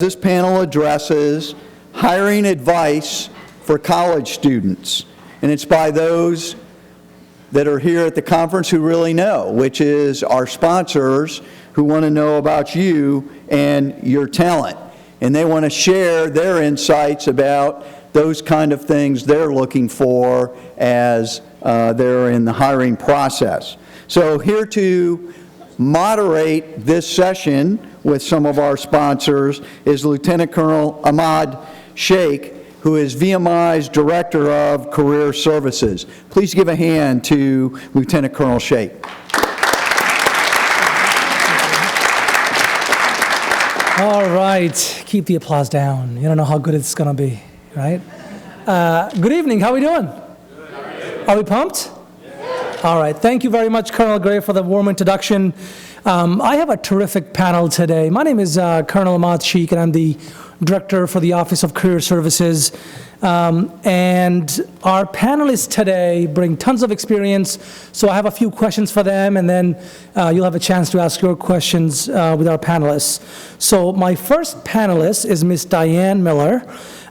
This panel addresses hiring advice for college students, and it's by those that are here at the conference who really know, which is our sponsors who want to know about you and your talent, and they want to share their insights about those kind of things they're looking for as they're in the hiring process. So here to moderate this session with some of our sponsors is Lieutenant Colonel Ammad Sheikh, who is VMI's Director of Career Services. Please give a hand to Lieutenant Colonel Sheikh. All right, keep the applause down. You don't know how good it's going to be, right? Good evening, how are we doing? Good. Are we pumped? Yeah. All right, thank you very much, Colonel Gray, for the warm introduction. I have a terrific panel today. My name is Colonel Ammad Sheikh, and I'm the Director for the Office of Career Services. And our panelists today bring tons of experience, so I have a few questions for them, and then you'll have a chance to ask your questions with our panelists. So my first panelist is Ms. Diane Miller.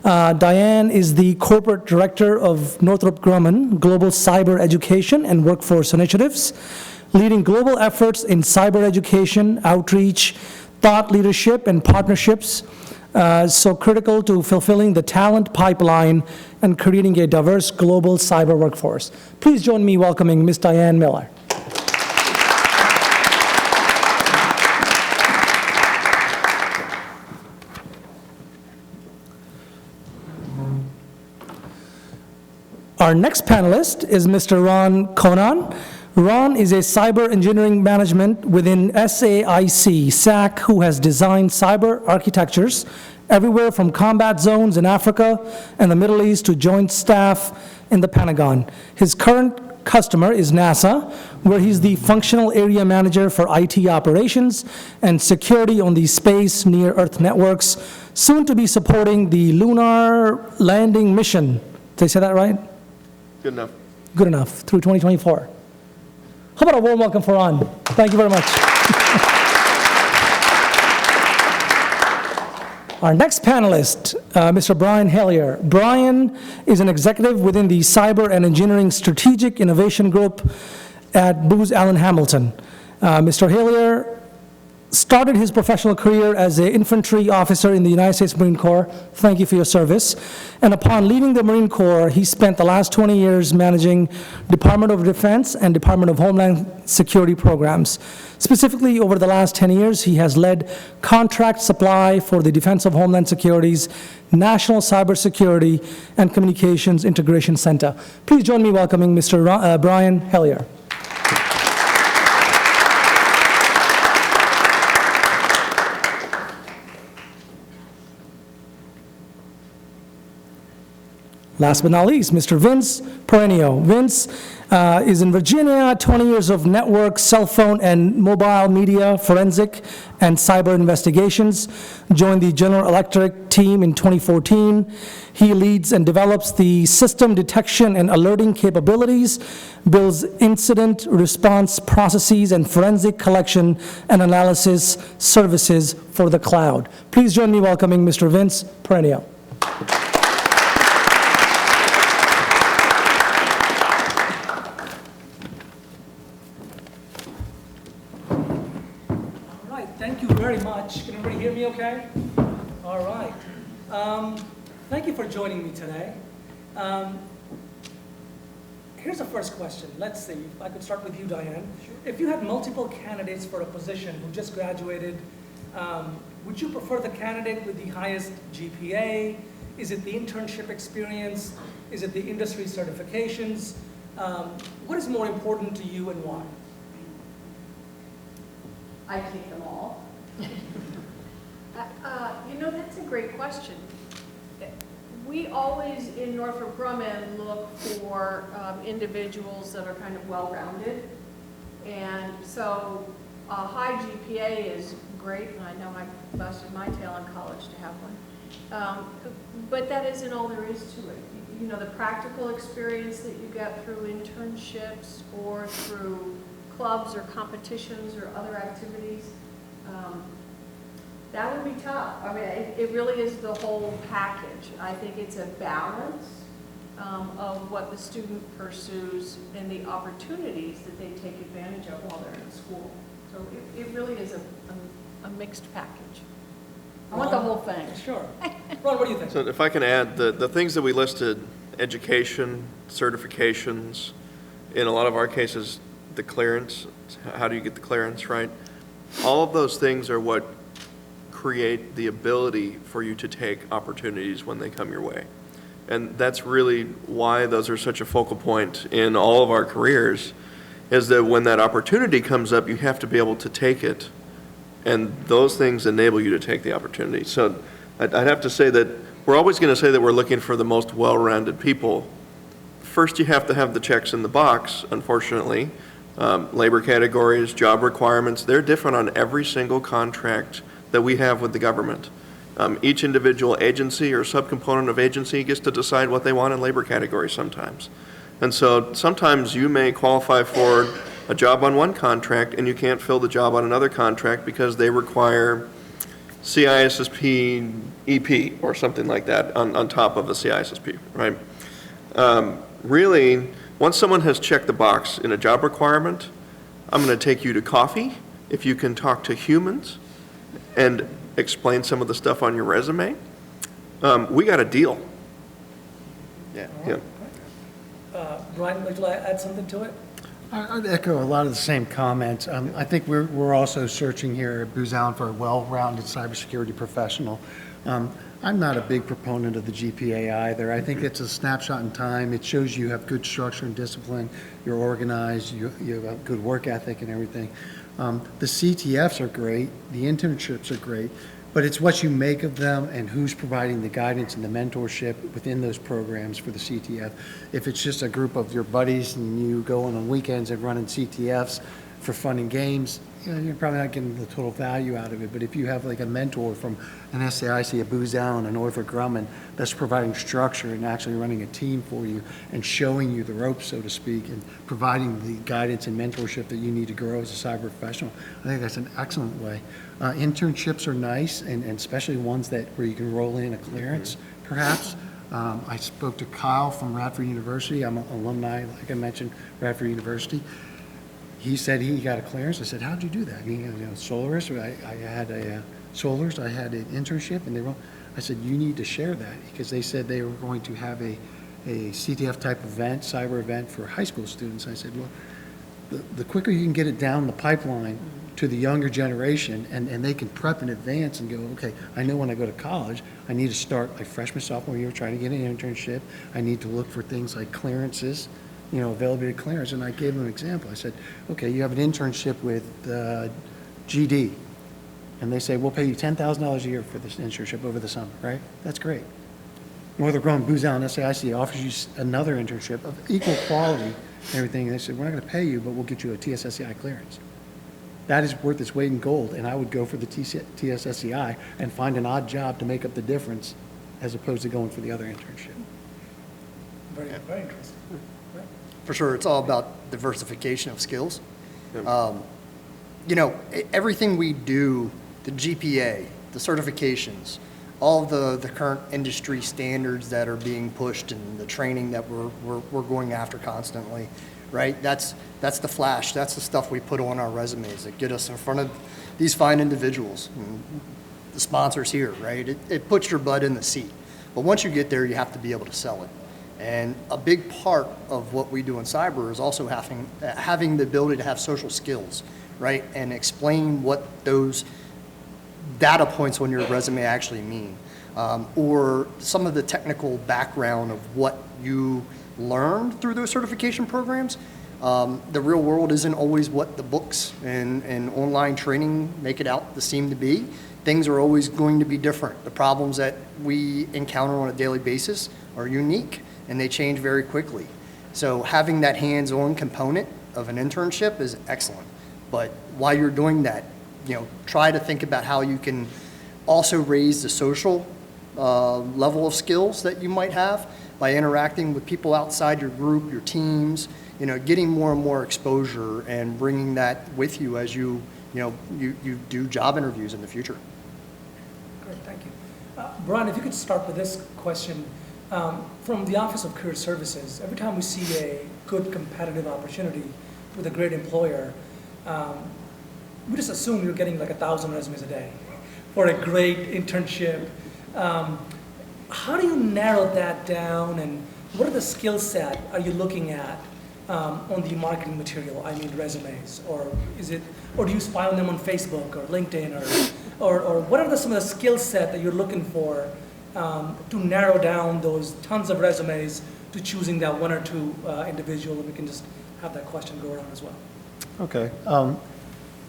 Diane is the Corporate Director of Northrop Grumman, Global Cyber Education and Workforce Initiatives, leading global efforts in cyber education, outreach, thought leadership, and partnerships, so critical to fulfilling the talent pipeline and creating a diverse global cyber workforce. Please join me welcoming Ms. Diane Miller. Our next panelist is Mr. Ron Conan. Ron is a cyber engineering management within SAIC, who has designed cyber architectures everywhere from combat zones in Africa and the Middle East to joint staff in the Pentagon. His current customer is NASA, where he's the functional area manager for IT operations and security on the space near-Earth networks, soon to be supporting the lunar landing mission. Did I say that right? Good enough. Good enough, through 2024. How about a warm welcome for Ron? Thank you very much. Our next panelist, Mr. Brian Hellier. Brian is an executive within the Cyber and Engineering Strategic Innovation Group at Booz Allen Hamilton. Mr. Hellier started his professional career as an infantry officer in the United States Marine Corps. Thank you for your service. And upon leaving the Marine Corps, he spent the last 20 years managing Department of Defense and Department of Homeland Security programs. Specifically, over the last 10 years, he has led contract supply for the Defense of Homeland Security's National Cybersecurity and Communications Integration Center. Please join me welcoming Mr. Brian Hellier. Last but not least, Mr. Vince Perenio. Vince is in Virginia, 20 years of network, cell phone, and mobile media forensic and cyber investigations. Joined the General Electric team in 2014. He leads and develops the system detection and alerting capabilities, builds incident response processes, and forensic collection and analysis services for the cloud. Please join me welcoming Mr. Vince Perenio. Can everybody hear me okay? All right. Thank you for joining me today. Here's the first question. Let's see. If I could start with you, Diane. Sure. If you had multiple candidates for a position who just graduated, would you prefer the candidate with the highest GPA? Is it the internship experience? Is it the industry certifications? What is more important to you and why? I take them all. You know, that's a great question. We always, in Northrop Grumman, look for individuals that are kind of well-rounded. And so a high GPA is great, and I know I busted my tail in college to have one. But that isn't all there is to it. You know, the practical experience that you get through internships or through clubs or competitions or other activities, That would be tough. I mean, it really is the whole package. I think it's a balance of what the student pursues and the opportunities that they take advantage of while they're in school. So it really is a mixed package. I want the whole thing. Sure. Ron, what do you think? So if I can add, the things that we listed, education, certifications, in a lot of our cases, the clearance, how do you get the clearance, right? All of those things are what create the ability for you to take opportunities when they come your way. And that's really why those are such a focal point in all of our careers, is that when that opportunity comes up, you have to be able to take it. And those things enable you to take the opportunity. So I'd have to say that we're always going to say that we're looking for the most well-rounded people. First, you have to have the checks in the box, unfortunately. Labor categories, job requirements, they're different on every single contract that we have with the government. Each individual agency or subcomponent of agency gets to decide what they want in labor categories sometimes. And so sometimes you may qualify for a job on one contract and you can't fill the job on another contract because they require CISSP EP or something like that on top of a CISSP, right? Really, once someone has checked the box in a job requirement, I'm going to take you to coffee if you can talk to humans and explain some of the stuff on your resume. We got a deal. Yeah. Brian, would you like to add something to it? I'd echo a lot of the same comments. I think we're also searching here at Booz Allen for a well-rounded cybersecurity professional. I'm not a big proponent of the GPA either. I think it's a snapshot in time. It shows you have good structure and discipline. You're organized. You have a good work ethic and everything. The CTFs are great. The internships are great. But it's what you make of them and who's providing the guidance and the mentorship within those programs for the CTF. If it's just a group of your buddies and you go on weekends and running CTFs for fun and games, you're probably not getting the total value out of it. But if you have like a mentor from an SAIC, a Booz Allen, a Northrop Grumman, that's providing structure and actually running a team for you and showing you the ropes, so to speak, and providing the guidance and mentorship that you need to grow as a cyber professional, I think that's an excellent way. Internships are nice, and especially ones where you can roll in a clearance, perhaps. I spoke to Kyle from Radford University. I'm an alumni, like I mentioned, Radford University. He said he got a clearance. I said, how'd you do that? Solaris. I had a Solars. I had an internship, and I said, you need to share that, because they said they were going to have a CTF type event, cyber event for high school students. I said, well, the quicker you can get it down the pipeline to the younger generation, and they can prep in advance and go, okay, I know when I go to college, I need to start like freshman, sophomore year trying to get an internship. I need to look for things like clearances, availability of clearance. And I gave them an example. I said, okay, you have an internship with GD, and they say, we'll pay you $10,000 a year for this internship over the summer, right? That's great. Northrop Grumman, Booz Allen, SAIC offers you another internship of equal quality and everything. And they said, we're not going to pay you, but we'll get you a TSSCI clearance. That is worth its weight in gold, and I would go for the TSSCI and find an odd job to make up the difference as opposed to going for the other internship. Very, very interesting. For sure, it's all about diversification of skills. Everything we do, the GPA, the certifications, all of the current industry standards that are being pushed and the training that we're going after constantly, right? That's the flash. That's the stuff we put on our resumes that get us in front of these fine individuals, and the sponsors here, right? It puts your butt in the seat. But once you get there, you have to be able to sell it. And a big part of what we do in cyber is also having the ability to have social skills, right? And explain what those data points on your resume actually mean, or some of the technical background of what you learned through those certification programs. The real world isn't always what the books and online training make it out to seem to be. Things are always going to be different. The problems that we encounter on a daily basis are unique, and they change very quickly. So having that hands-on component of an internship is excellent. But while you're doing that, try to think about how you can also raise the social level of skills that you might have by interacting with people outside your group, your teams, getting more and more exposure and bringing that with you as you do job interviews in the future. Great, thank you. Brian, if you could start with this question. From the Office of Career Services, every time we see a good competitive opportunity with a great employer, we just assume you're getting like 1,000 resumes a day for a great internship. How do you narrow that down, and what are the skill set are you looking at on the marketing material? I mean resumes, or do you spy on them on Facebook or LinkedIn, or what are some of the skill set that you're looking for to narrow down those tons of resumes to choosing that one or two individual, and we can just have that question go around as well. Okay.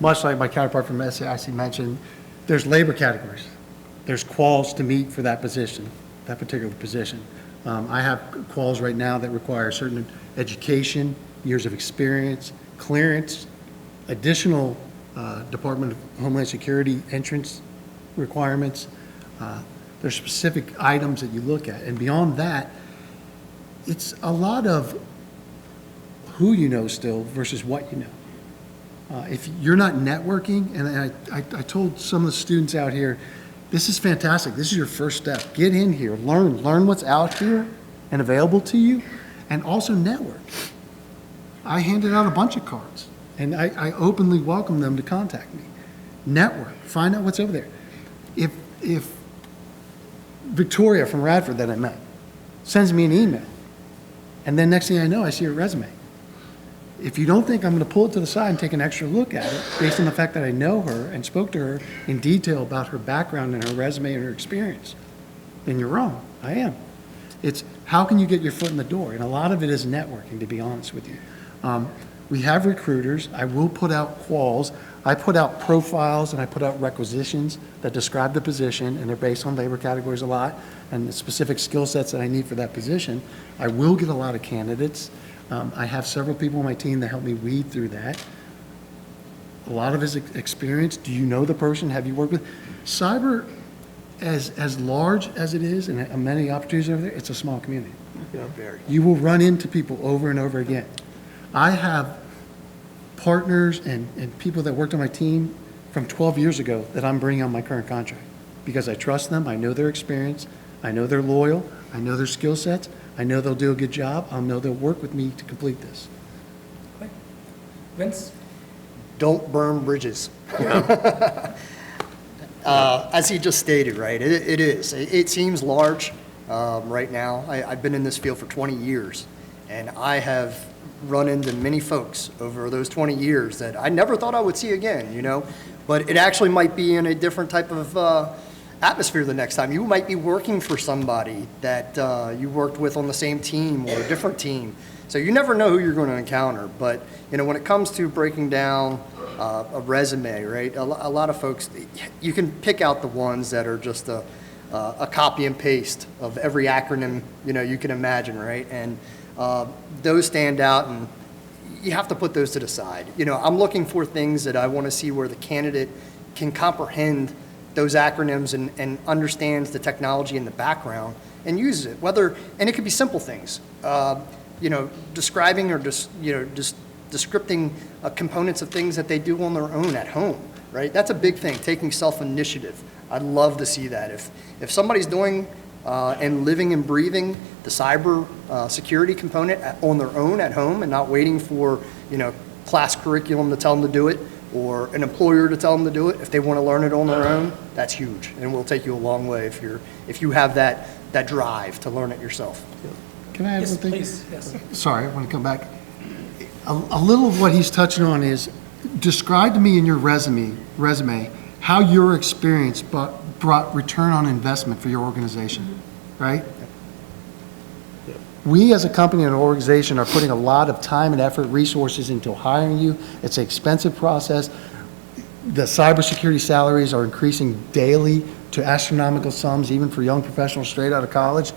Much like my counterpart from SAIC mentioned, there's labor categories. There's quals to meet for that position, that particular position. I have quals right now that require certain education, years of experience, clearance, additional Department of Homeland Security entrance requirements. There's specific items that you look at. And beyond that, it's a lot of who you know still versus what you know. If you're not networking, and I told some of the students out here, this is fantastic. This is your first step. Get in here, learn what's out here and available to you, and also network. I handed out a bunch of cards, and I openly welcome them to contact me. Network, find out what's over there. If Victoria from Radford that I met sends me an email, and then next thing I know, I see her resume. If you don't think I'm going to pull it to the side and take an extra look at it based on the fact that I know her and spoke to her in detail about her background and her resume and her experience, then you're wrong. I am. It's how can you get your foot in the door? And a lot of it is networking, to be honest with you. We have recruiters. I will put out quals. I put out profiles and I put out requisitions that describe the position, and they're based on labor categories a lot and the specific skill sets that I need for that position. I will get a lot of candidates. I have several people on my team that help me weed through that. A lot of his experience. Do you know the person? Have you worked with? Cyber, as large as it is and many opportunities over there, it's a small community. Yeah, very. You will run into people over and over again. I have partners and people that worked on my team from 12 years ago that I'm bringing on my current contract because I trust them, I know their experience, I know they're loyal, I know their skill sets, I know they'll do a good job, I know they'll work with me to complete this. Okay. Vince? Don't burn bridges. As he just stated, right, it is. It seems large right now. I've been in this field for 20 years, and I have run into many folks over those 20 years that I never thought I would see again, you know? But it actually might be in a different type of atmosphere the next time. You might be working for somebody that you worked with on the same team or a different team. So you never know who you're going to encounter. But, you know, when it comes to breaking down a resume, right, a lot of folks, you can pick out the ones that are just a copy and paste of every acronym, you know, you can imagine, right? And those stand out, and you have to put those to the side. You know, I'm looking for things that I want to see where the candidate can comprehend those acronyms and understands the technology in the background and uses it. And it could be simple things, you know, describing or just, you know, just descripting components of things that they do on their own at home, right? That's a big thing, taking self-initiative. I'd love to see that. If somebody's doing and living and breathing the cyber security component on their own at home and not waiting for, you know, class curriculum to tell them to do it or an employer to tell them to do it, if they want to learn it on their own, that's huge, and will take you a long way if you have that drive to learn it yourself. Can I add Yes, one thing? please. Yes. Sorry, I want to come back. A little of what he's touching on is, describe to me in your resume how your experience brought return on investment for your organization, right? We as a company and an organization are putting a lot of time and effort, resources into hiring you. It's an expensive process. The cybersecurity salaries are increasing daily to astronomical sums, even for young professionals straight out of college.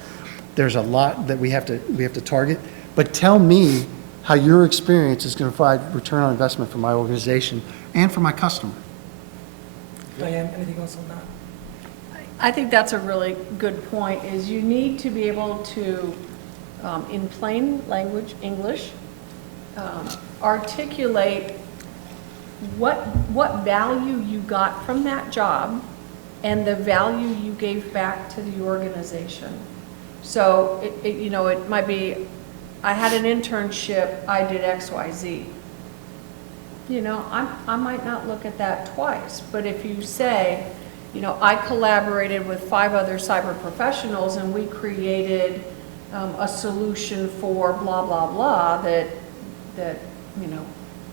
There's a lot that we have to target. But tell me how your experience is going to provide return on investment for my organization and for my customer. Diane, anything else on that? I think that's a really good point, is you need to be able to, in plain language, English, articulate what value you got from that job and the value you gave back to the organization. So it might be, I had an internship, I did XYZ. I might not look at that twice, but if you say, I collaborated with 5 other cyber professionals and we created a solution for blah, blah, blah that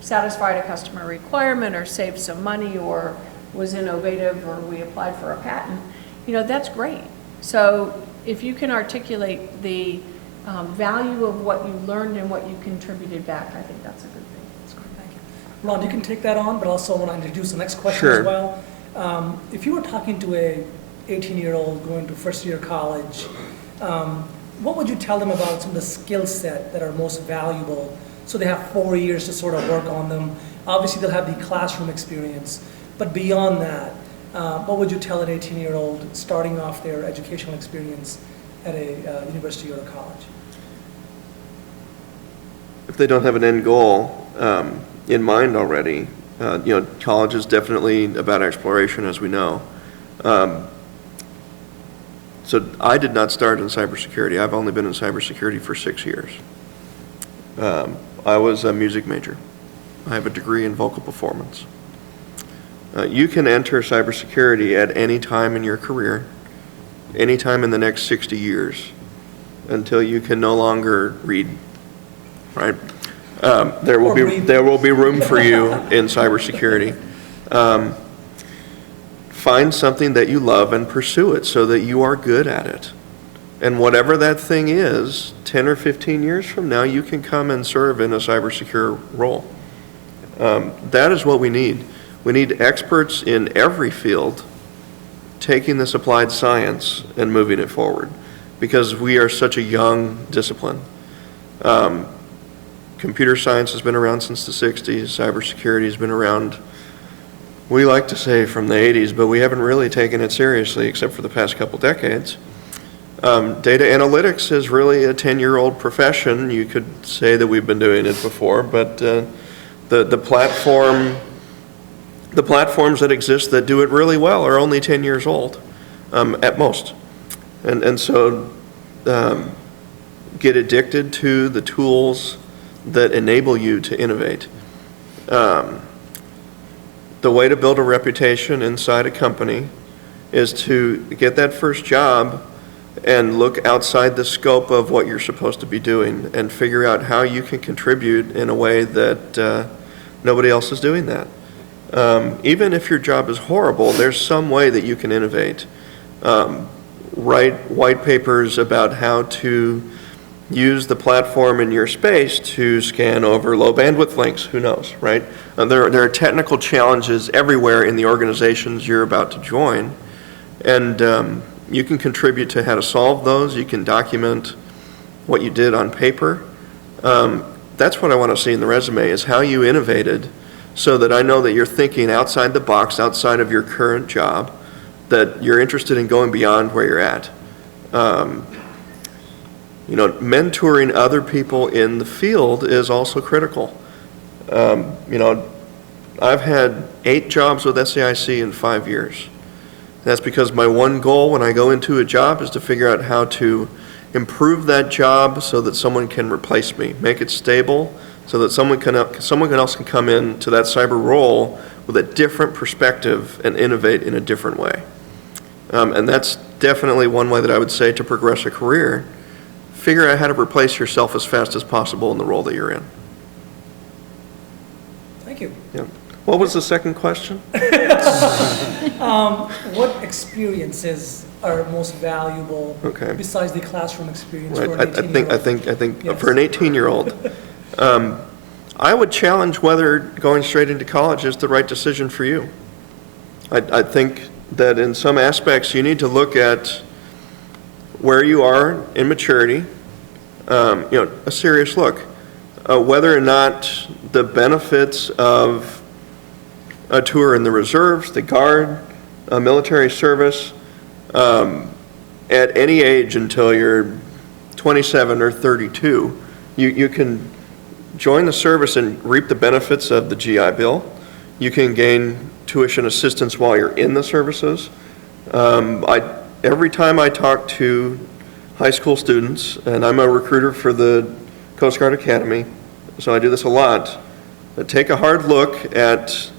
satisfied a customer requirement or saved some money or was innovative or we applied for a patent, that's great. So if you can articulate the value of what you learned and what you contributed back, I think that's a good thing. That's great, thank you. Ron, you can take that on, but also want to introduce the next question Sure. as well. If you were talking to a 18-year-old going to first year college, what would you tell them about some of the skill set that are most valuable? So they have 4 years to sort of work on them. Obviously, they'll have the classroom experience, but beyond that, what would you tell an 18-year-old starting off their educational experience at a university or a college? If they don't have an end goal in mind already, college is definitely about exploration, as we know. So I did not start in cybersecurity. I've only been in cybersecurity for 6 years. I was a music major. I have a degree in vocal performance. You can enter cybersecurity at any time in your career, any time in the next 60 years, until you can no longer read, right? There will be room for you in cybersecurity. Find something that you love and pursue it so that you are good at it. And whatever that thing is, 10 or 15 years from now, you can come and serve in a cybersecure role. That is what we need. We need experts in every field taking this applied science and moving it forward, because we are such a young discipline. Computer science has been around since the 60s. Cybersecurity has been around, we like to say, from the 80s, but we haven't really taken it seriously except for the past couple decades. Data analytics is really a 10-year-old profession. You could say that we've been doing it before, but the platforms that exist that do it really well are only 10 years old at most. And so get addicted to the tools that enable you to innovate. The way to build a reputation inside a company is to get that first job and look outside the scope of what you're supposed to be doing and figure out how you can contribute in a way that nobody else is doing that. Even if your job is horrible, there's some way that you can innovate. Write white papers about how to use the platform in your space to scan over low bandwidth links, who knows, right? There are technical challenges everywhere in the organizations you're about to join, and you can contribute to how to solve those. You can document what you did on paper. That's what I want to see in the resume, is how you innovated, so that I know that you're thinking outside the box, outside of your current job, that you're interested in going beyond where you're at. Mentoring other people in the field is also critical. I've had 8 jobs with SAIC in 5 years. That's because my one goal when I go into a job is to figure out how to improve that job so that someone can replace me, make it stable, so that someone else can come into that cyber role with a different perspective and innovate in a different way. And that's definitely one way that I would say to progress a career. Figure out how to replace yourself as fast as possible in the role that you're in. Thank you. Yeah. What was the second question? What experiences are most valuable besides the classroom experience for an 18-year-old? I think Yes. for an 18-year-old, I would challenge whether going straight into college is the right decision for you. I think that in some aspects you need to look at where you are in maturity, a serious look, whether or not the benefits of a tour in the reserves, the Guard, military service, at any age until you're 27 or 32, you can join the service and reap the benefits of the GI Bill. You can gain tuition assistance while you're in the services. Every time I talk to high school students, and I'm a recruiter for the Coast Guard Academy, so I do this a lot, but take a hard look at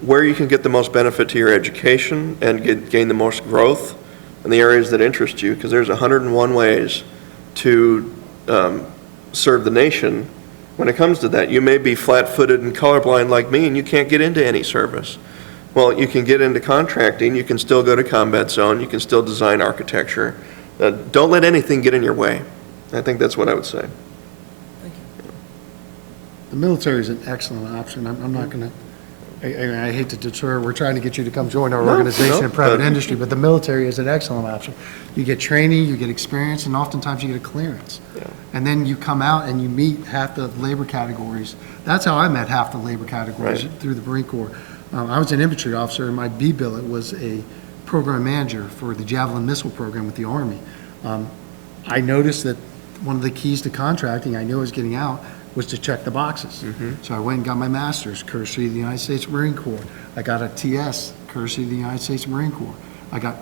where you can get the most benefit to your education and gain the most growth in the areas that interest you, because there's 101 ways to serve the nation. When it comes to that, you may be flat-footed and colorblind like me, and you can't get into any service. Well, you can get into contracting, you can still go to combat zone, you can still design architecture. Don't let anything get in your way. I think that's what I would say. The military is an excellent option. I'm not going to, I hate to deter, we're trying to get you to come join our organization in private industry, but the military is an excellent option. You get training, you get experience, and oftentimes you get a clearance. Yeah. And then you come out and you meet half the labor categories. That's how I met half the labor categories, Right. through the Marine Corps. I was an infantry officer, and my B billet was a program manager for the Javelin missile program with the Army. I noticed that one of the keys to contracting I knew I was getting out was to check the boxes. So I went and got my master's, courtesy of the United States Marine Corps. I got a TS, courtesy of the United States Marine Corps. I got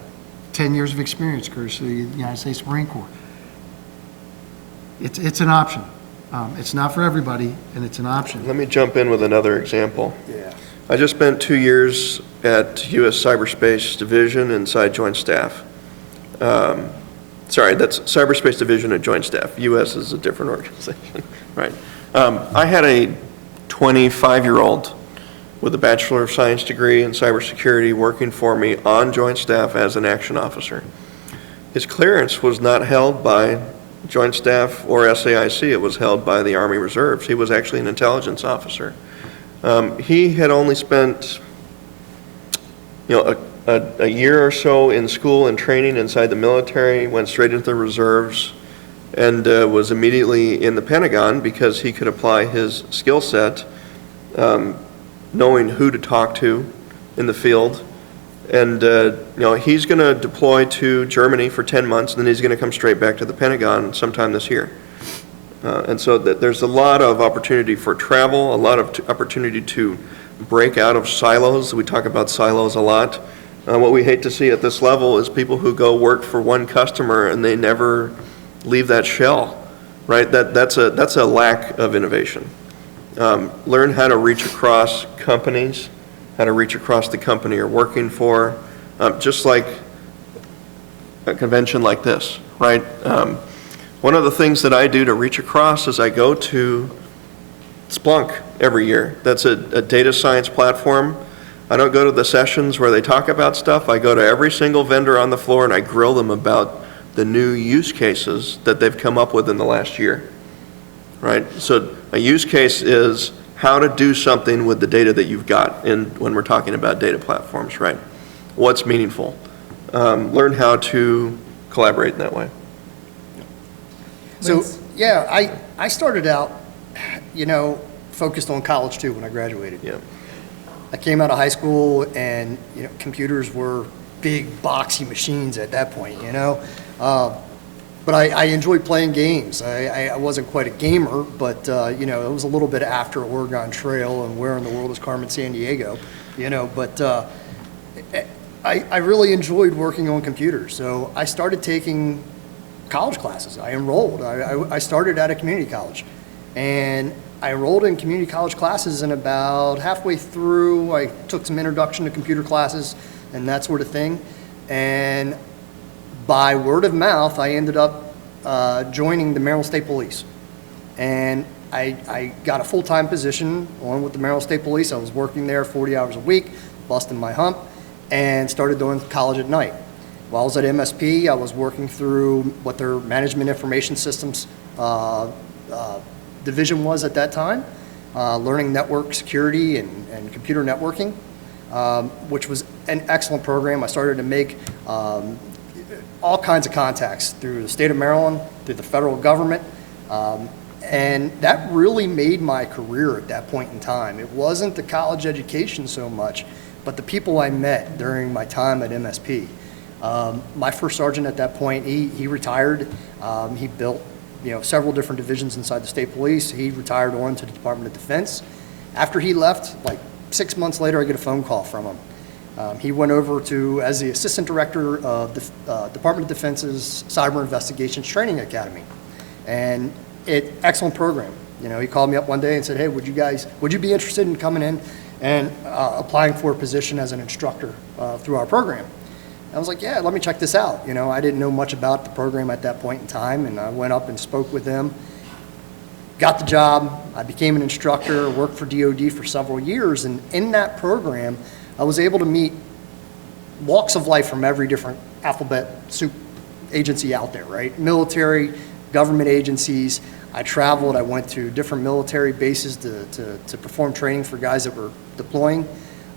10 years of experience, courtesy of the United States Marine Corps. It's an option. It's not for everybody, and it's an option. Let me jump in with another example. Yeah. I just spent 2 years at U.S. Cyberspace Division inside Joint Staff. Sorry, that's Cyberspace Division at Joint Staff. U.S. is a different organization, right? I had a 25-year-old with a Bachelor of Science degree in cybersecurity working for me on Joint Staff as an action officer. His clearance was not held by Joint Staff or SAIC. It was held by the Army Reserves. He was actually an intelligence officer. He had only spent, a year or so in school and training inside the military, went straight into the reserves, and was immediately in the Pentagon because he could apply his skill set, knowing who to talk to in the field. And he's going to deploy to Germany for 10 months, and then he's going to come straight back to the Pentagon sometime this year. And so there's a lot of opportunity for travel, a lot of opportunity to break out of silos. We talk about silos a lot. What we hate to see at this level is people who go work for one customer and they never leave that shell, right? That's a lack of innovation. Learn how to reach across companies, how to reach across the company you're working for, just like a convention like this, right? One of the things that I do to reach across is I go to Splunk every year. That's a data science platform. I don't go to the sessions where they talk about stuff. I go to every single vendor on the floor and I grill them about the new use cases that they've come up with in the last year, right? So a use case is how to do something with the data that you've got when we're talking about data platforms, right? What's meaningful? Learn how to collaborate in that way. So, yeah, I started out, focused on college too when I graduated. Yeah. I came out of high school and, computers were big boxy machines at that point, But I enjoyed playing games. I wasn't quite a gamer, but, it was a little bit after Oregon Trail and Where in the World is Carmen Sandiego, But I really enjoyed working on computers. So I started taking college classes. I enrolled. I started at a community college. And I enrolled in community college classes, and about halfway through, I took some introduction to computer classes and that sort of thing. And by word of mouth, I ended up joining the Maryland State Police. And I got a full-time position on with the Maryland State Police. I was working there 40 hours a week, busting my hump, and started doing college at night. While I was at MSP, I was working through what their management information systems division was at that time, learning network security and computer networking, which was an excellent program. I started to make all kinds of contacts through the state of Maryland, through the federal government, and that really made my career at that point in time. It wasn't the college education so much, but the people I met during my time at MSP. My first sergeant at that point, he retired. He built several different divisions inside the state police. He retired on to the Department of Defense. After he left, like 6 months later, I get a phone call from him. He went over to as the Assistant Director of the Department of Defense's Cyber Investigations Training Academy. And excellent program. He called me up one day and said, hey, would you be interested in coming in and applying for a position as an instructor through our program? I was like, yeah, let me check this out. I didn't know much about the program at that point in time, and I went up and spoke with him. Got the job. I became an instructor, worked for DoD for several years, and in that program, I was able to meet walks of life from every different alphabet soup agency out there, right? Military, government agencies. I traveled. I went to different military bases to perform training for guys that were deploying,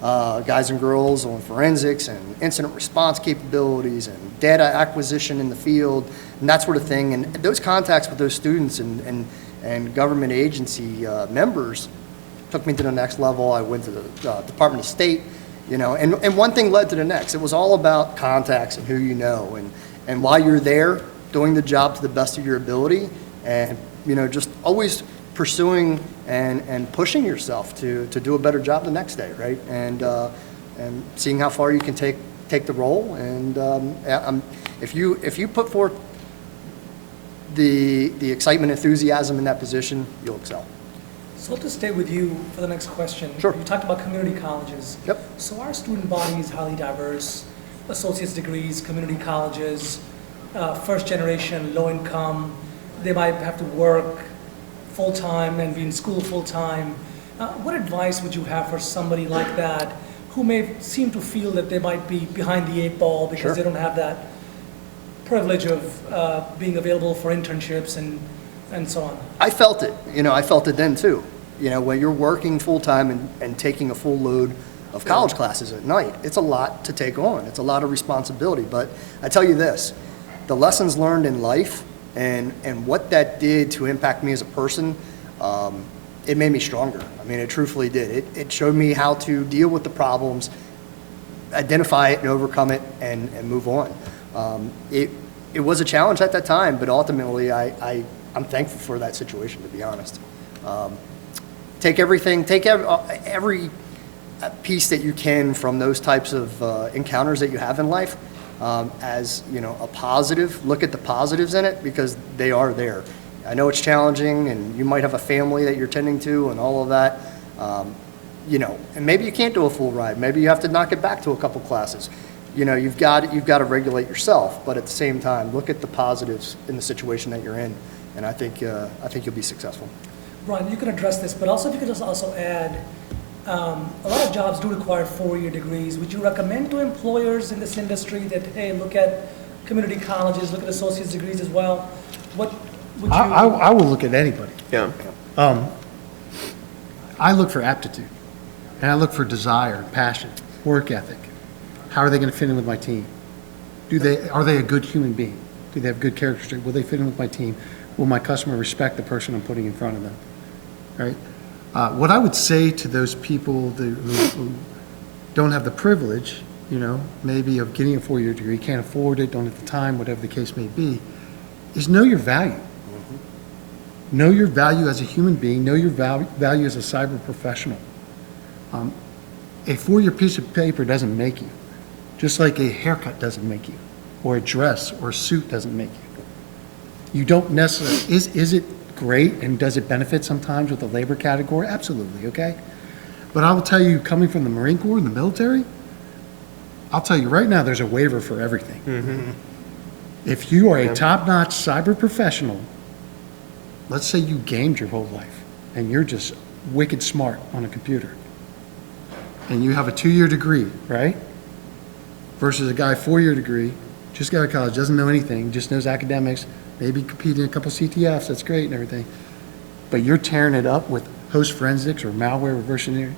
guys and girls on forensics and incident response capabilities and data acquisition in the field and that sort of thing. And those contacts with those students and government agency members took me to the next level. I went to the Department of State, and one thing led to the next. It was all about contacts and who you know. And while you're there, doing the job to the best of your ability and, just always pursuing and pushing yourself to do a better job the next day, right? And seeing how far you can take the role. And if you put forth the excitement, enthusiasm in that position, you'll excel. So I'll just stay with you for the next question. Sure. You talked about community colleges. Yep. So our student body is highly diverse, associate's degrees, community colleges, first generation, low income. They might have to work full-time and be in school full-time. What advice would you have for somebody like that who may seem to feel that they might be behind the eight ball because Sure. they don't have that privilege of being available for internships and so on? I felt it. I felt it then too. When you're working full-time and taking a full load of college classes at night, it's a lot to take on. It's a lot of responsibility. But I tell you this, the lessons learned in life and what that did to impact me as a person, it made me stronger. I mean, it truthfully did. It showed me how to deal with the problems, identify it and overcome it and move on. It was a challenge at that time, but ultimately I'm thankful for that situation, to be honest. Take every piece that you can from those types of encounters that you have in life as a positive. Look at the positives in it because they are there. I know it's challenging, and you might have a family that you're tending to, and all of that. And maybe you can't do a full ride. Maybe you have to knock it back to a couple classes. You've got to regulate yourself, but at the same time, look at the positives in the situation that you're in, and I think you'll be successful. Brian, you can address this, but also if you could just also add, a lot of jobs do require 4-year degrees. Would you recommend to employers in this industry that, hey, look at community colleges, look at associate's degrees as well? What would you? I will look at anybody. Yeah. I look for aptitude, and I look for desire, passion, work ethic. How are they going to fit in with my team? Are they a good human being? Do they have good character trait? Will they fit in with my team? Will my customer respect the person I'm putting in front of them? Right? What I would say to those people who don't have the privilege, maybe of getting a 4-year degree, can't afford it, don't have the time, whatever the case may be, is know your value. Know your value as a human being. Know your value as a cyber professional. A 4-year piece of paper doesn't make you, just like a haircut doesn't make you, or a dress or a suit doesn't make you. You don't necessarily, is it great and does it benefit sometimes with the labor category? Absolutely, okay? But I will tell you, coming from the Marine Corps and the military, I'll tell you right now, there's a waiver for everything. Mm-hmm. If you are a top-notch cyber professional, let's say you gamed your whole life and you're just wicked smart on a computer and you have a 2-year degree, right? Versus a guy 4-year degree, just got out of college, doesn't know anything, just knows academics, maybe competing in a couple CTFs, that's great and everything. But you're tearing it up with host forensics or malware reverse engineering.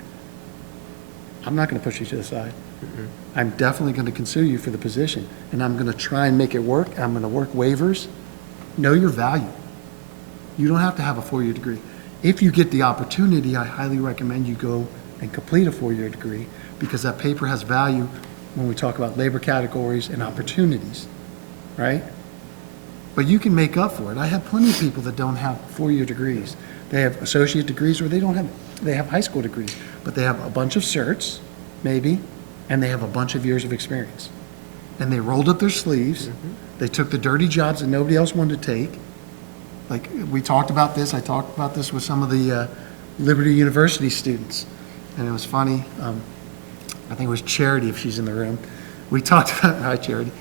I'm not going to push you to the side. Mm-hmm. I'm definitely going to consider you for the position, and I'm going to try and make it work. I'm going to work waivers. Know your value. You don't have to have a 4-year degree. If you get the opportunity, I highly recommend you go and complete a 4-year degree because that paper has value when we talk about labor categories and opportunities, right? But you can make up for it. I have plenty of people that don't have 4-year degrees. They have associate degrees or they have high school degrees, but they have a bunch of certs, maybe, and they have a bunch of years of experience. And they rolled up their sleeves, they took the dirty jobs that nobody else wanted to take. Like, we talked about this, I talked about this with some of the Liberty University students, and it was funny. I think it was Charity, if she's in the room. We talked about, hi Charity,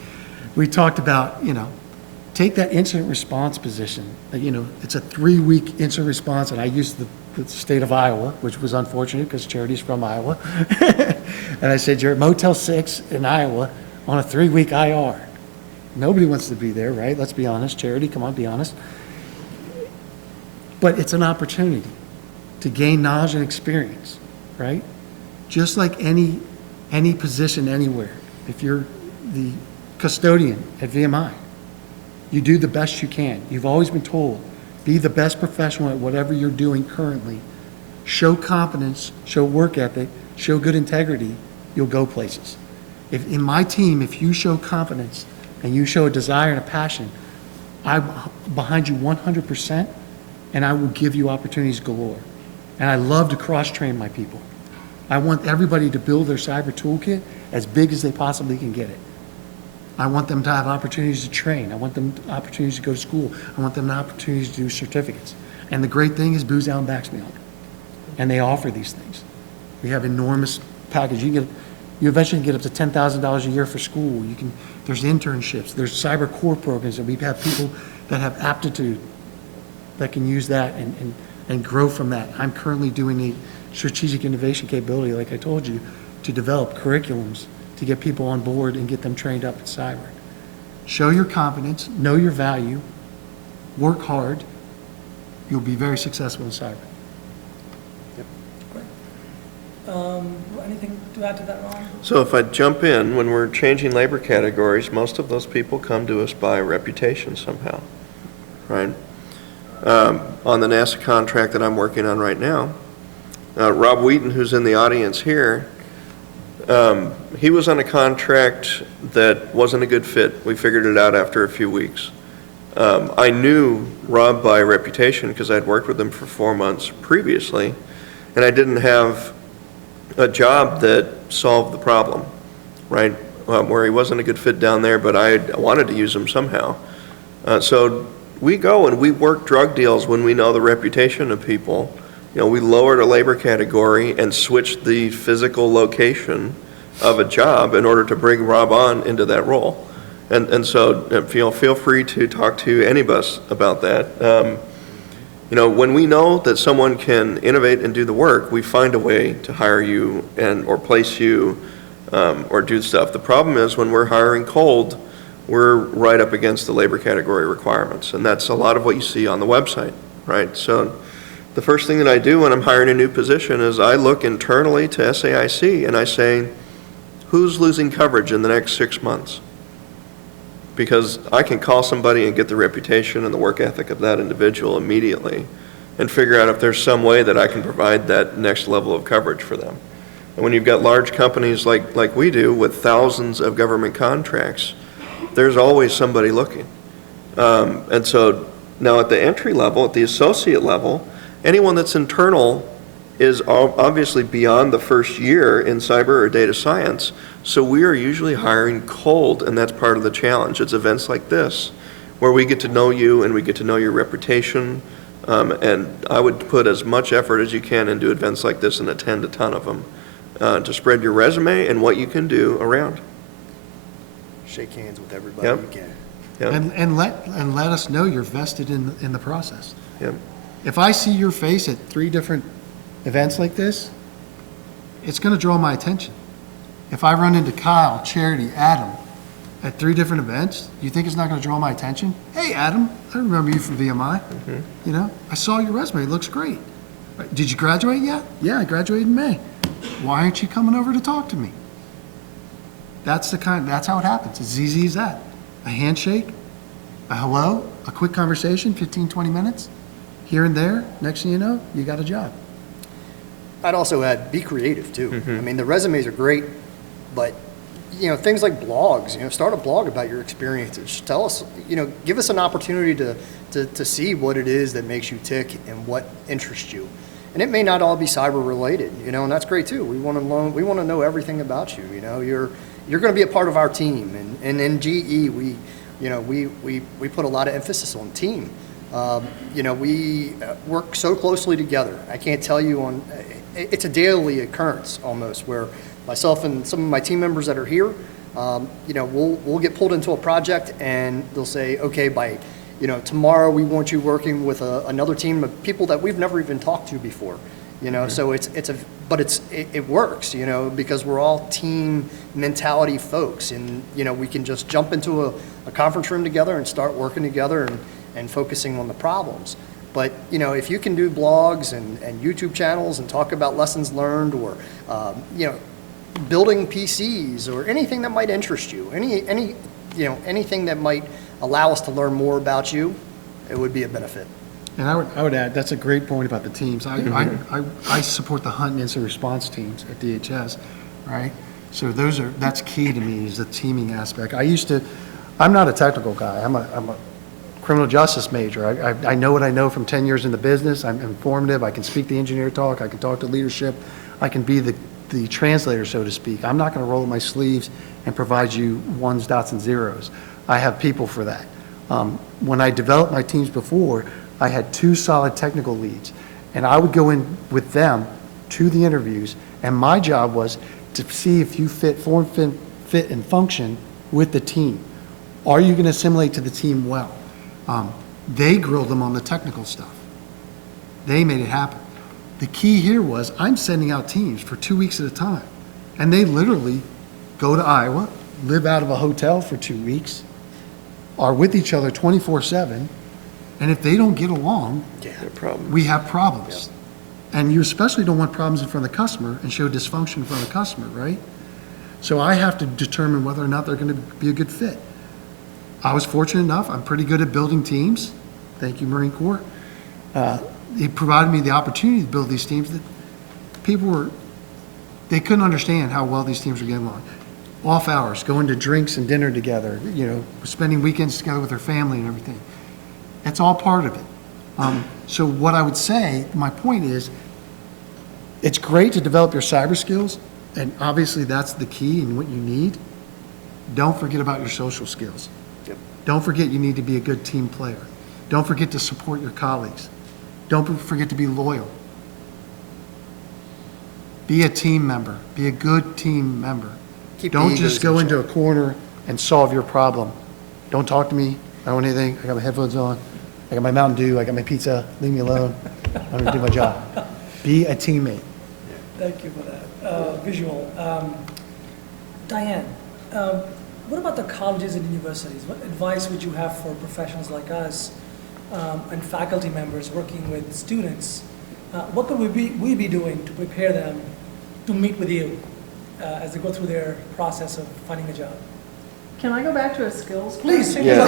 we talked about, take that incident response position. It's a 3-week incident response, and I used the state of Iowa, which was unfortunate because Charity's from Iowa. And I said, you're at Motel 6 in Iowa on a 3-week IR. Nobody wants to be there, right? Let's be honest. Charity, come on, be honest. But it's an opportunity to gain knowledge and experience, right? Just like any position anywhere. If you're the custodian at VMI, you do the best you can. You've always been told, be the best professional at whatever you're doing currently. Show competence, show work ethic, show good integrity, you'll go places. If in my team, if you show competence and you show a desire and a passion, I'm behind you 100%, and I will give you opportunities galore. And I love to cross-train my people. I want everybody to build their cyber toolkit as big as they possibly can get it. I want them to have opportunities to train. I want them opportunities to go to school. I want them opportunities to do certificates. And the great thing is Booz Allen backs me on it. And they offer these things. We have enormous package. You eventually get up to $10,000 a year for school. There's internships. There's cyber core programs. And we have people that have aptitude that can use that and grow from that. I'm currently doing a strategic innovation capability, like I told you, to develop curriculums to get people on board and get them trained up in cyber. Show your competence, know your value, work hard. You'll be very successful in cyber. Anything to add to that, Ron? So if I jump in, when we're changing labor categories, most of those people come to us by reputation somehow, right? On the NASA contract that I'm working on right now, Rob Wheaton, who's in the audience here, he was on a contract that wasn't a good fit. We figured it out after a few weeks. I knew Rob by reputation because I'd worked with him for 4 months previously, and I didn't have a job that solved the problem, right? Where he wasn't a good fit down there, but I wanted to use him somehow. So we go and we work drug deals when we know the reputation of people. We lowered a labor category and switched the physical location of a job in order to bring Rob on into that role. And so feel free to talk to any of us about that. When we know that someone can innovate and do the work, we find a way to hire you or place you or do stuff. The problem is when we're hiring cold, we're right up against the labor category requirements. And that's a lot of what you see on the website, right? So the first thing that I do when I'm hiring a new position is I look internally to SAIC and I say, who's losing coverage in the next 6 months? Because I can call somebody and get the reputation and the work ethic of that individual immediately and figure out if there's some way that I can provide that next level of coverage for them. And when you've got large companies like we do with thousands of government contracts, there's always somebody looking. And so now at the entry level, at the associate level, anyone that's internal is obviously beyond the first year in cyber or data science. So we are usually hiring cold, and that's part of the challenge. It's events like this where we get to know you and we get to know your reputation. And I would put as much effort as you can into events like this and attend a ton of them to spread your resume and what you can do around. Shake hands with everybody Yep. you can. Yep. And let us know you're vested in the process. Yep. If I see your face at 3 different events like this, it's going to draw my attention. If I run into Kyle, Charity, Adam at 3 different events, you think it's not going to draw my attention? Hey, Adam, I remember you from VMI. I saw your resume. It looks great. Did you graduate yet? Yeah, I graduated in May. Why aren't you coming over to talk to me? That's how it happens. It's as easy as that. A handshake, a hello, a quick conversation, 15, 20 minutes, here and there. Next thing you know, you got a job. I'd also add, be creative too. I mean, the resumes are great, but things like blogs, start a blog about your experiences. Tell us, give us an opportunity to see what it is that makes you tick and what interests you. And it may not all be cyber related, you know, and that's great too. We want to learn, we want to know everything about you, you know. You're going to be a part of our team. And in GE, we put a lot of emphasis on team. You know, we work so closely together. I can't tell you it's a daily occurrence almost, where myself and some of my team members that are here, you know, we'll get pulled into a project and they'll say, okay, by, you know, tomorrow we want you working with another team of people that we've never even talked to before, you know. So it works, you know, because we're all team mentality folks, and, you know, we can just jump into a conference room together and start working together and focusing on the problems. But, you know, if you can do blogs and YouTube channels and talk about lessons learned, or, you know, building PCs or anything that might interest you, anything that might allow us to learn more about you, it would be a benefit. And I would add, that's a great point about the teams. I support the hunt and incident response teams at DHS, right? So that's key to me, is the teaming aspect. I'm not a technical guy. I'm a criminal justice major. I know what I know from 10 years in the business. I'm informative. I can speak the engineer talk. I can talk to leadership. I can be the translator, so to speak. I'm not going to roll up my sleeves and provide you ones, dots, and zeros. I have people for that. When I developed my teams before, I had 2 solid technical leads, and I would go in with them to the interviews, and my job was to see if you form, fit, and function with the team. Are you going to assimilate to the team well? They grilled them on the technical stuff. They made it happen. The key here was, I'm sending out teams for 2 weeks at a time, and they literally go to Iowa, live out of a hotel for 2 weeks, are with each other 24/7, and if they don't get along, we have problems. Yeah. And you especially don't want problems in front of the customer and show dysfunction in front of the customer, right? So I have to determine whether or not they're going to be a good fit. I was fortunate enough, I'm pretty good at building teams. Thank you, Marine Corps. It provided me the opportunity to build these teams that they couldn't understand how well these teams were getting along. Off hours, going to drinks and dinner together, you know, spending weekends together with their family and everything. That's all part of it. So what I would say, my point is, it's great to develop your cyber skills, and obviously that's the key and what you need. Don't forget about your social skills. Yep. Don't forget you need to be a good team player. Don't forget to support your colleagues. Don't forget to be loyal. Be a team member. Be a good team member. Don't just go into a corner and solve your problem. Don't talk to me. I don't want anything. I got my headphones on. I got my Mountain Dew. I got my pizza. Leave me alone. I'm going to do my job. Be a teammate. Thank you for that visual. Diane, what about the colleges and universities? What advice would you have for professionals like us and faculty members working with students? What could we be doing to prepare them to meet with you as they go through their process of finding a job? Can I go back to a skills? Please. Yeah.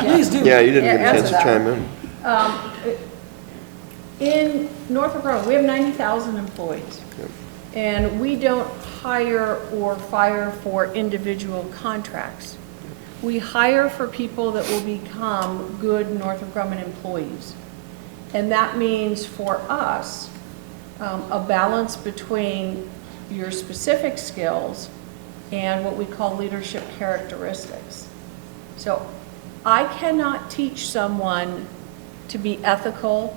Please do. Yeah, you didn't get a chance answer to that chime in. In Northrop Grumman, we have 90,000 employees. Yep. And we don't hire or fire for individual contracts. We hire for people that will become good Northrop Grumman employees. And that means for us, a balance between your specific skills and what we call leadership characteristics. So I cannot teach someone to be ethical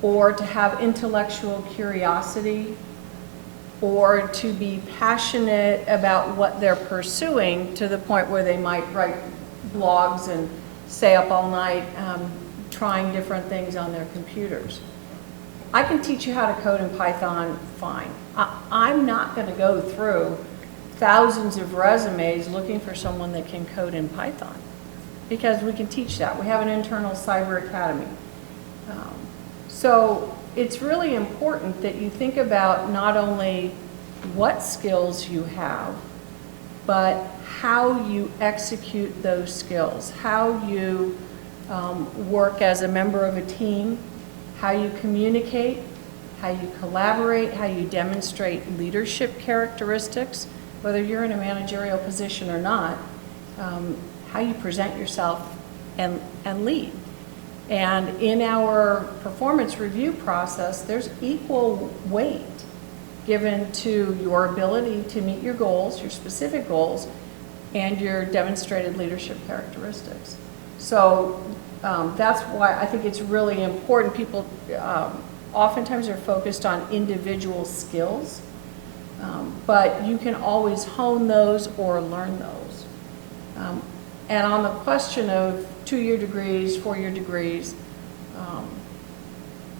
or to have intellectual curiosity or to be passionate about what they're pursuing to the point where they might write blogs and stay up all night trying different things on their computers. I can teach you how to code in Python, fine. I'm not going to go through thousands of resumes looking for someone that can code in Python, because we can teach that. We have an internal cyber academy. So it's really important that you think about not only what skills you have, but how you execute those skills, how you work as a member of a team, how you communicate, how you collaborate, how you demonstrate leadership characteristics, whether you're in a managerial position or not, how you present yourself and lead. And in our performance review process, there's equal weight given to your ability to meet your goals, your specific goals, and your demonstrated leadership characteristics. So that's why I think it's really important. People oftentimes are focused on individual skills, but you can always hone those or learn those. And on the question of 2-year degrees, 4-year degrees,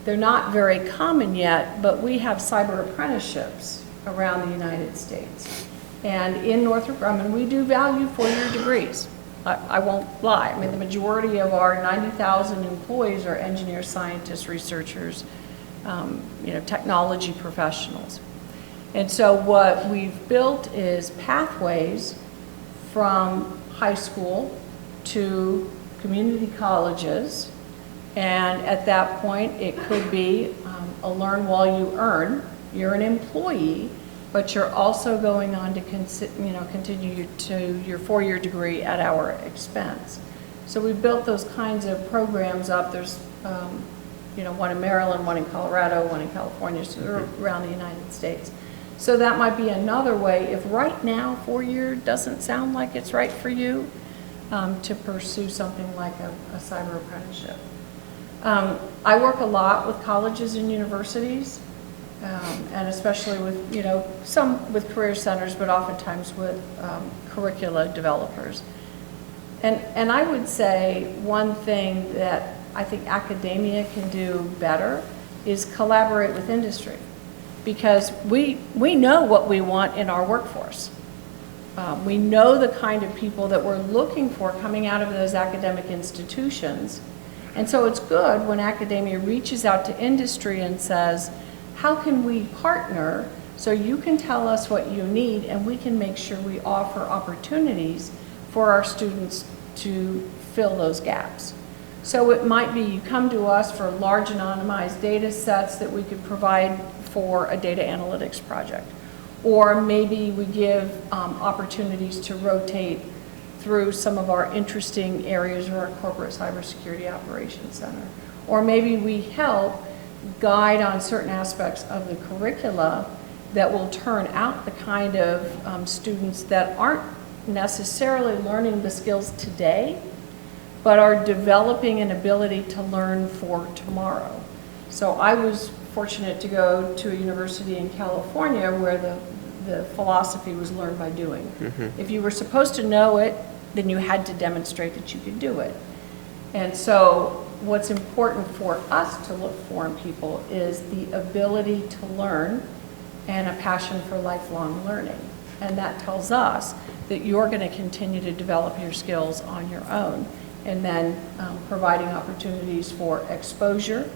they're not very common yet, but we have cyber apprenticeships around the United States. And in Northrop Grumman, we do value 4-year degrees. I won't lie. I mean, the majority of our 90,000 employees are engineers, scientists, researchers, technology professionals. And so what we've built is pathways from high school to community colleges. And at that point, it could be a learn while you earn. You're an employee, but you're also going on to continue to your 4-year degree at our expense. So we built those kinds of programs up. There's one in Maryland, one in Colorado, one in California, so they're around the United States. So that might be another way, if right now 4-year doesn't sound like it's right for you, to pursue something like a cyber apprenticeship. I work a lot with colleges and universities, and especially with, some with career centers, but oftentimes with curricula developers. And I would say one thing that I think academia can do better is collaborate with industry, because we know what we want in our workforce. We know the kind of people that we're looking for coming out of those academic institutions. And so it's good when academia reaches out to industry and says, how can we partner so you can tell us what you need and we can make sure we offer opportunities for our students to fill those gaps. So it might be you come to us for large anonymized data sets that we could provide for a data analytics project. Or maybe we give opportunities to rotate through some of our interesting areas of our corporate cybersecurity operations center. Or maybe we help guide on certain aspects of the curricula that will turn out the kind of students that aren't necessarily learning the skills today, but are developing an ability to learn for tomorrow. So I was fortunate to go to a university in California where the philosophy was learn by doing. If you were supposed to know it, then you had to demonstrate that you could do it. And so what's important for us to look for in people is the ability to learn and a passion for lifelong learning. And that tells us that you're going to continue to develop your skills on your own, and then providing opportunities for exposure,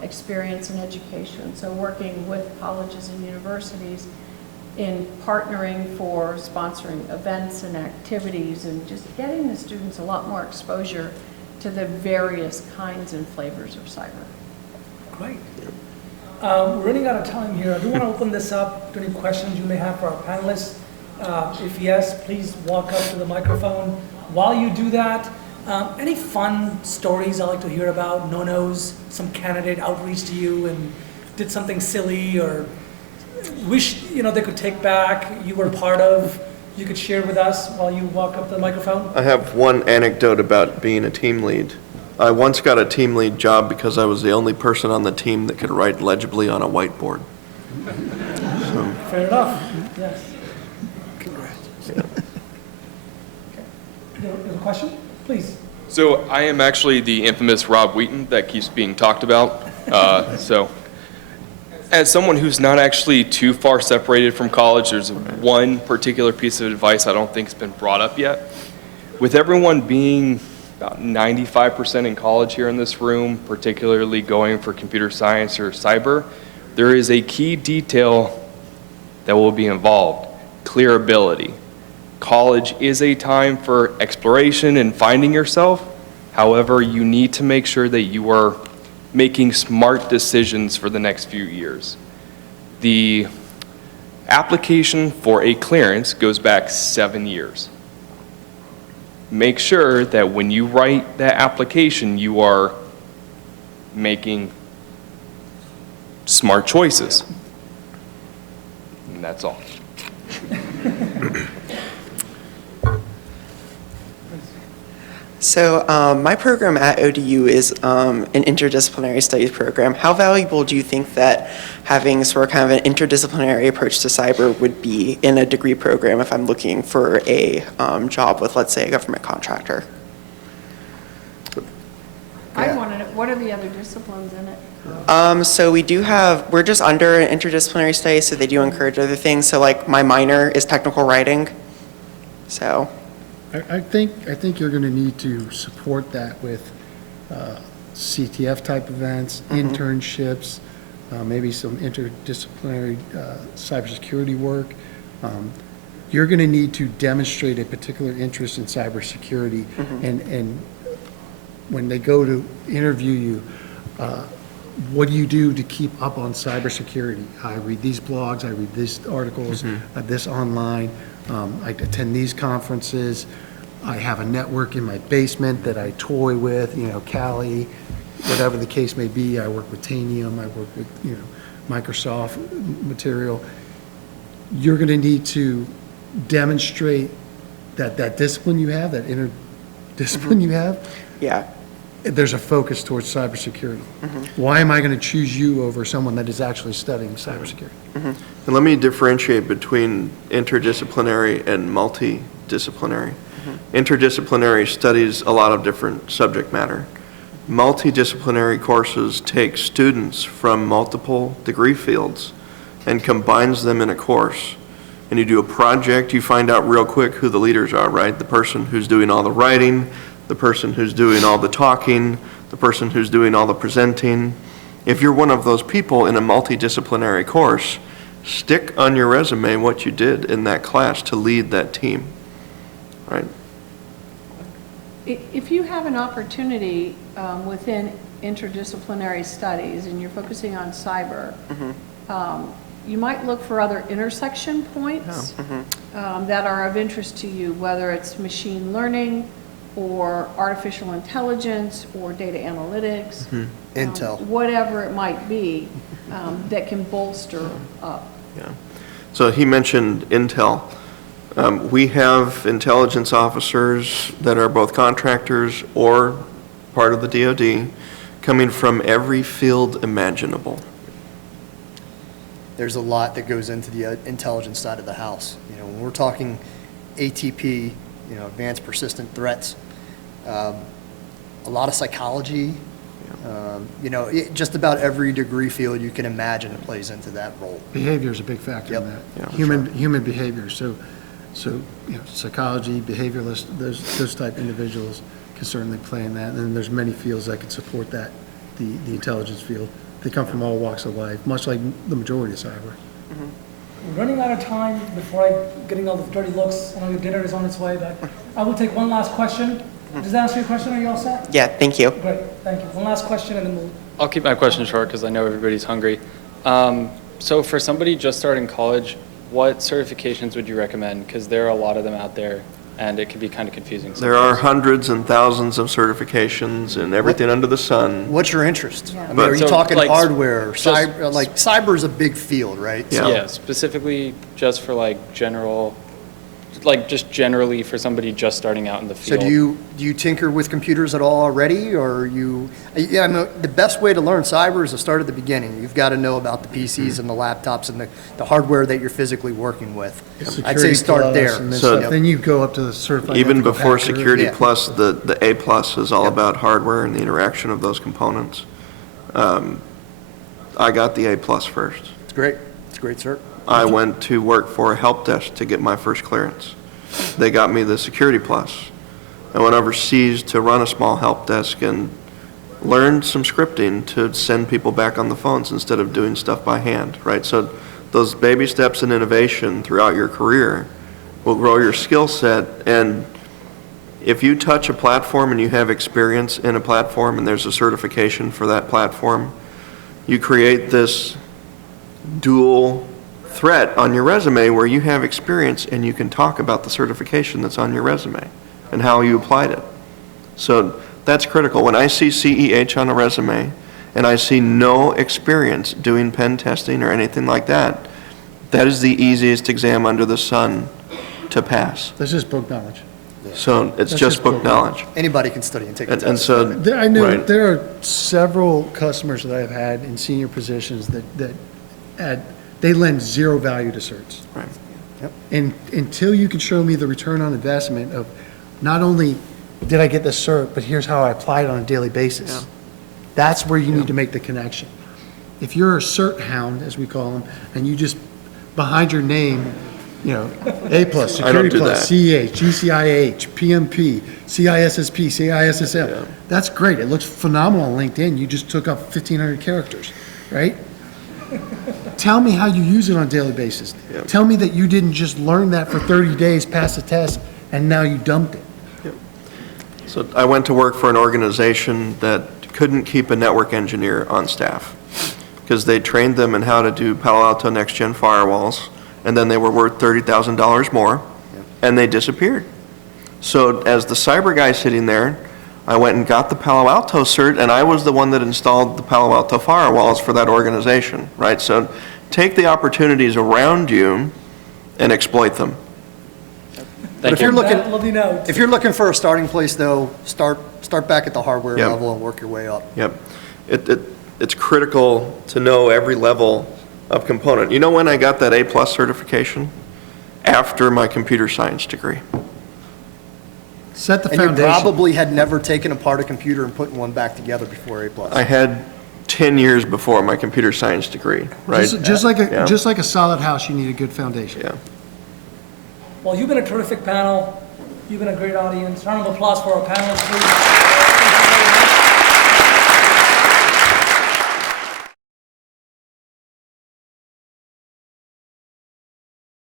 experience, and education. So working with colleges and universities in partnering for sponsoring events and activities and just getting the students a lot more exposure to the various kinds and flavors of cyber. Great. We're running out of time here. I do want to open this up to any questions you may have for our panelists. If yes, please walk up to the microphone. While you do that, any fun stories I like to hear about? No-nos, some candidate outreach to you and did something silly or wish they could take back, you were part of, you could share with us while you walk up to the microphone? I have one anecdote about being a team lead. I once got a team lead job because I was the only person on the team that could write legibly on a whiteboard. So, Fair enough. Yes. Congrats. yeah. You have a question? Please. So I am actually the infamous Rob Wheaton that keeps being talked about. So as someone who's not actually too far separated from college, there's one particular piece of advice I don't think has been brought up yet. With everyone being about 95% in college here in this room, particularly going for computer science or cyber, there is a key detail that will be involved: clearability. College is a time for exploration and finding yourself. However, you need to make sure that you are making smart decisions for the next few years. The application for a clearance goes back 7 years. Make sure that when you write that application, you are making smart choices. And that's all. So my program at ODU is an interdisciplinary studies program. How valuable do you think that having sort of kind of an interdisciplinary approach to cyber would be in a degree program if I'm looking for a job with, let's say, a government contractor? I wanted it, what are the other disciplines in it? So we're just under an interdisciplinary study, so they do encourage other things. So like my minor is technical writing, so. I think you're going to need to support that with CTF type events, internships, maybe some interdisciplinary cybersecurity work. You're going to need to demonstrate a particular interest in cybersecurity, and when they go to interview you, what do you do to keep up on cybersecurity? I read these blogs, I read these articles, this online, I attend these conferences, I have a network in my basement that I toy with, Kali, whatever the case may be. I work with Tanium, I work with, Microsoft material. You're going to need to demonstrate that discipline you have, that interdiscipline you have. Yeah. There's a focus towards cybersecurity. Why am I going to choose you over someone that is actually studying cybersecurity? And let me differentiate between interdisciplinary and multidisciplinary. Interdisciplinary studies a lot of different subject matter. Multidisciplinary courses take students from multiple degree fields and combines them in a course. And you do a project, you find out real quick who the leaders are, right? The person who's doing all the writing, the person who's doing all the talking, the person who's doing all the presenting. If you're one of those people in a multidisciplinary course, stick on your resume what you did in that class to lead that team, right? If you have an opportunity within interdisciplinary studies and you're focusing on cyber, you might look for other intersection points that are of interest to you, whether it's machine learning or artificial intelligence or data analytics, Intel. whatever it might be, that can bolster up. Yeah. So he mentioned Intel. We have intelligence officers that are both contractors or part of the DoD coming from every field imaginable. There's a lot that goes into the intelligence side of the house. When we're talking ATP, advanced persistent threats, a lot of psychology, just about every degree field you can imagine it plays into that role. Behavior is a big factor in that. Yeah, Human behavior. So psychology, behavioralists, those type individuals can certainly play in that. And then there's many fields that can support that, the intelligence field. They come from all walks of life, much like the majority of cyber. We're running out of time before getting all the dirty looks. I know your dinner is on its way, but I will take one last question. Does that answer your question? Are you all set? Yeah, thank you. Great, thank you. One last question and then we'll... I'll keep my question short because I know everybody's hungry. So for somebody just starting college, what certifications would you recommend? Because there are a lot of them out there and it can be kind of confusing sometimes. There are hundreds and thousands of certifications and everything under the sun. What's your interest? Yeah. I mean, are you So, talking like, hardware, just- cyber? Like cyber is a big field, right? Yeah. Yeah, specifically just for like general, like just generally for somebody just starting out in the So field. do you tinker with computers at all already, or are you? Yeah, I mean, the best way to learn cyber is to start at the beginning. You've got to know about the PCs and the laptops and the hardware that you're physically working with. I'd say Security start Plus there. and then So- stuff. Then you go up to the certified. Even ethical before hacker. Security Yeah. Plus, the A Plus is all about hardware and the interaction of those components. I got the A Plus first. It's great. It's a great cert. I went to work for a help desk to get my first clearance. They got me the Security Plus. I went overseas to run a small help desk and learned some scripting to send people back on the phones instead of doing stuff by hand, right? So those baby steps in innovation throughout your career will grow your skill set. And if you touch a platform and you have experience in a platform and there's a certification for that platform, you create this dual threat on your resume where you have experience and you can talk about the certification that's on your resume and how you applied it. So that's critical. When I see CEH on a resume and I see no experience doing pen testing or anything like that, that is the easiest exam under the sun to pass. This is book knowledge. So it's That's just just book book knowledge. Anybody can study and take a And test. so, I know right. there are several customers that I've had in senior positions that they lend zero value to certs. Right. And until you can show me the return on investment of not only did I get the cert, but here's how I apply it on a daily basis. Yeah. That's where you need to make the connection. If you're a cert hound, as we call them, and you just, behind your name, A+, Security do Plus, that. CEH, GCIH, PMP, CISSP, CISSM. Yeah. That's great. It looks phenomenal on LinkedIn. You just took up 1,500 characters, right? Tell me how you use it on a daily basis. Yeah. Tell me that you didn't just learn that for 30 days, pass the test, and now you dumped it. So I went to work for an organization that couldn't keep a network engineer on staff because they trained them in how to do Palo Alto next-gen firewalls, and then they were worth $30,000 more, and they disappeared. So as the cyber guy sitting there, I went and got the Palo Alto cert, and I was the one that installed the Palo Alto firewalls for that organization, right? So take the opportunities around you and exploit them. But if you're looking, Lovely note. if you're looking for a starting place, though, start back at the hardware Yeah. level and work your way up. Yep. It's critical to know every level of component. You know when I got that A+ certification? After my computer science degree. Set the And you foundation. probably had never taken apart a computer and put one back together before A+. I had 10 years before my computer science degree, right? Just like Yeah. a solid house, you need a good foundation. Yeah. Well, you've been a terrific panel. You've been a great audience. Round of applause for our panelists, please. Thank you very much.